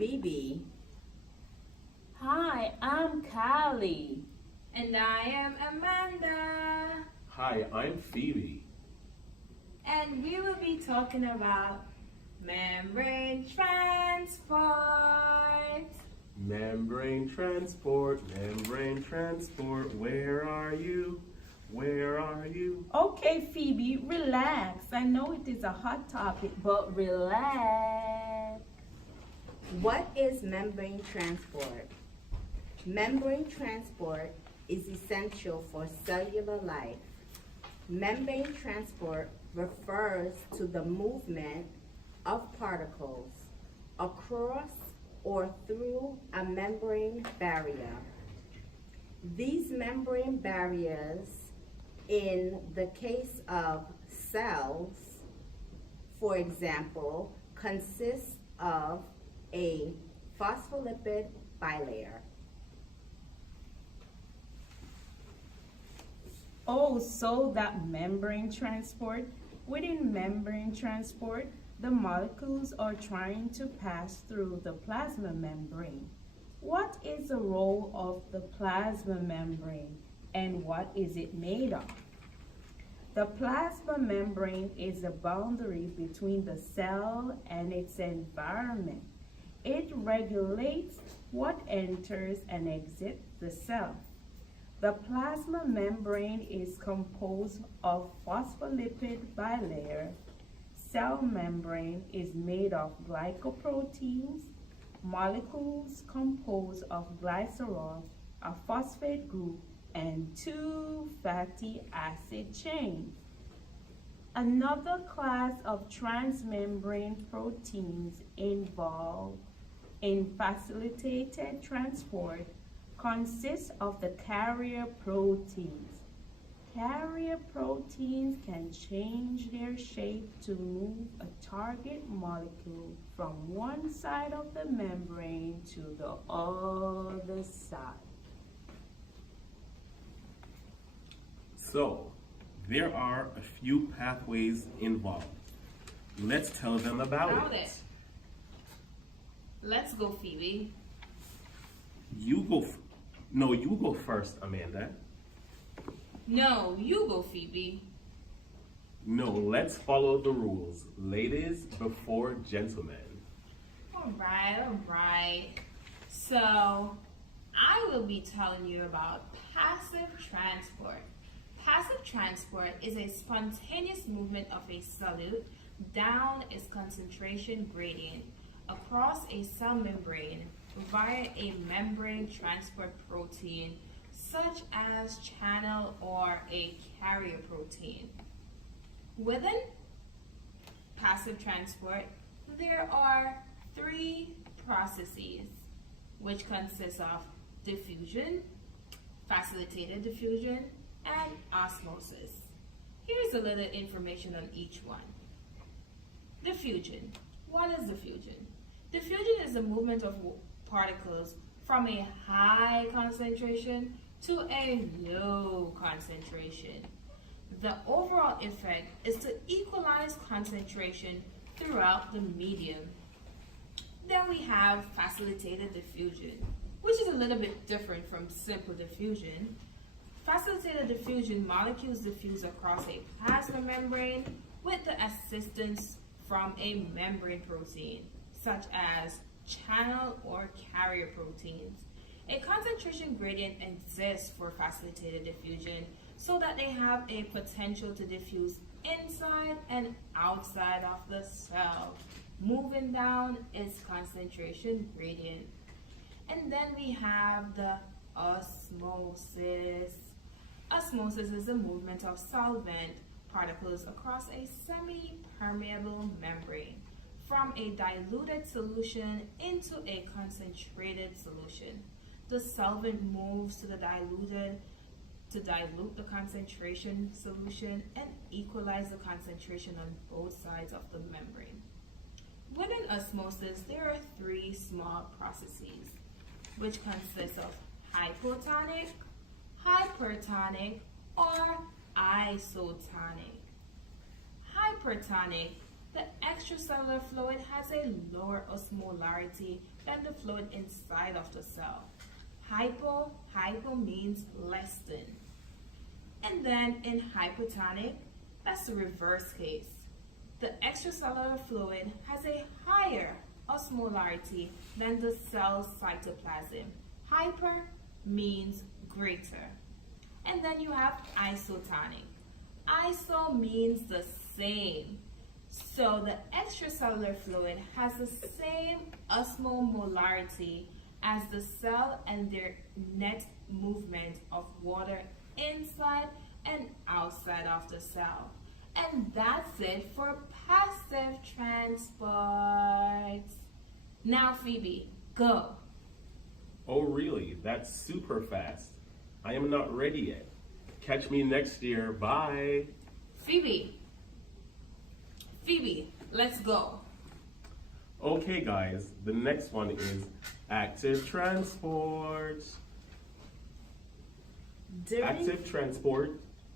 Bibi. Hi, I'm Callie. And I am Amanda. Hi, I'm Phoebe. And we will be talking about membrane transport. Membrane transport, where are you? Where are you? Okay, Phoebe, relax. I know it is a hot topic, but relax. What is membrane transport? Membrane transport is essential for cellular life. Membrane transport refers to the movement of particles across or through a membrane barrier. These membrane barriers, in the case of cells, for example, consist of a phospholipid bilayer. Oh, so that membrane transport, within membrane transport, the molecules are trying to pass through the plasma membrane. What is the role of the plasma membrane and what is it made of? The plasma membrane is the boundary between the cell and its environment. It regulates what enters and exits the cell. The plasma membrane is composed of phospholipid bilayer. Cell membrane is made of glycoproteins, molecules composed of glycerol, a phosphate group, and two fatty acid chains. Another class of transmembrane proteins involved in facilitated transport consists of the carrier proteins. Carrier proteins can change their shape to move a target molecule from one side of the membrane to the other side. So, there are a few pathways involved. Let's tell them about it. Let's go, Phoebe. You go first, Amanda. No, you go, Phoebe. No, let's follow the rules. Ladies before gentlemen. All right. So, I will be telling you about passive transport. Passive transport is a spontaneous movement of a solute down its concentration gradient across a cell membrane via a membrane transport protein such as channel or a carrier protein. Within passive transport, there are three processes which consist of diffusion, facilitated diffusion, and osmosis. Here's a little information on each one. Diffusion. What is diffusion? Diffusion is the movement of particles from a high concentration to a low concentration. The overall effect is to equalize concentration throughout the medium. Then we have facilitated diffusion, which is a little bit different from simple diffusion. Facilitated diffusion, molecules diffuse across a plasma membrane with the assistance from a membrane protein, such as channel or carrier proteins. A concentration gradient exists for facilitated diffusion so that they have a potential to diffuse inside and outside of the cell, moving down its concentration gradient. And then we have the osmosis. Osmosis is the movement of solvent particles across a semi-permeable membrane from a diluted solution into a concentrated solution. The solvent moves to the diluted to dilute the concentration solution and equalize the concentration on both sides of the membrane. Within osmosis, there are three small processes, which consist of hypotonic, hypertonic, or isotonic. Hypertonic The extracellular fluid has a lower osmolarity than the fluid inside of the cell. Hypo means less than. And then in hypotonic, that's the reverse case. The extracellular fluid has a higher osmolarity than the cell's cytoplasm. Hyper means greater. And then you have isotonic. Iso means the same. So the extracellular fluid has the same osmolarity as the cell and their net movement of water inside and outside of the cell. And that's it for passive transport. Now, Phoebe, go. Oh, really? That's super fast. I am not ready yet. Catch me next year. Bye. Phoebe, let's go. Okay, guys, the next one is active transport. Active transport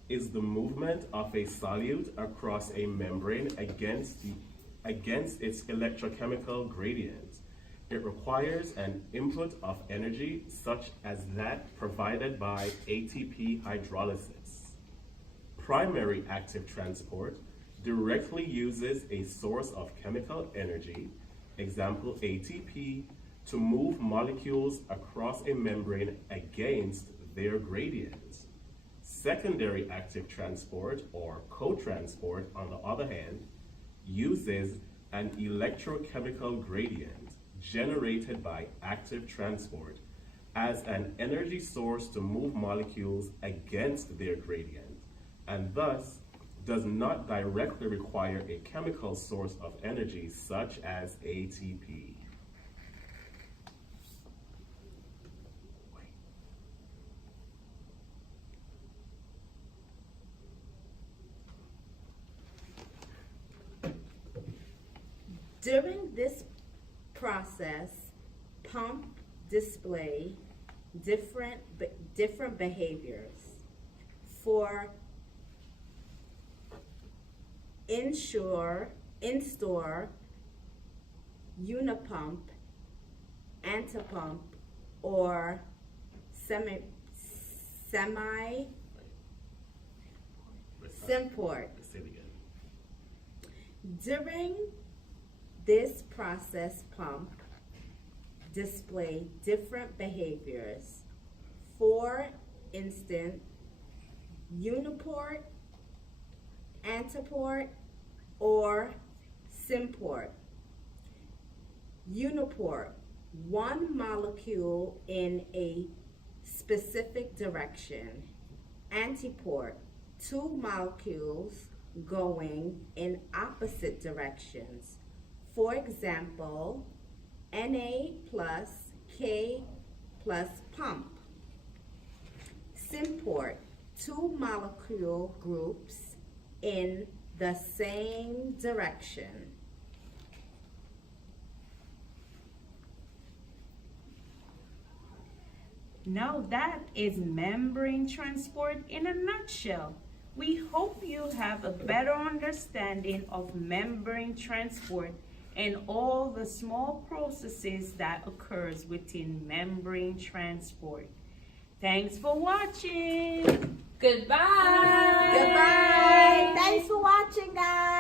is the movement of a solute across a membrane against its electrochemical gradient. It requires an input of energy such as that provided by ATP hydrolysis. Primary active transport directly uses a source of chemical energy, example ATP, to move molecules across a membrane against their gradients. Secondary active transport, or cotransport, on the other hand, uses an electrochemical gradient generated by active transport as an energy source to move molecules against their gradient, and thus does not directly require a chemical source of energy such as ATP. During this process, pump display different behaviors. For in-store, unipump, antipump, or semi-simport. During this process, pump display different behaviors. For instance, uniport, antiport, or simport. Uniport, one molecule in a specific direction. Antiport, two molecules going in opposite directions. For example, Na plus K plus pump. Simport, two molecule groups in the same direction. Now that is membrane transport in a nutshell. We hope you have a better understanding of membrane transport and all the small processes that occurs within membrane transport. Thanks for watching. Goodbye. Goodbye. Thanks for watching, guys.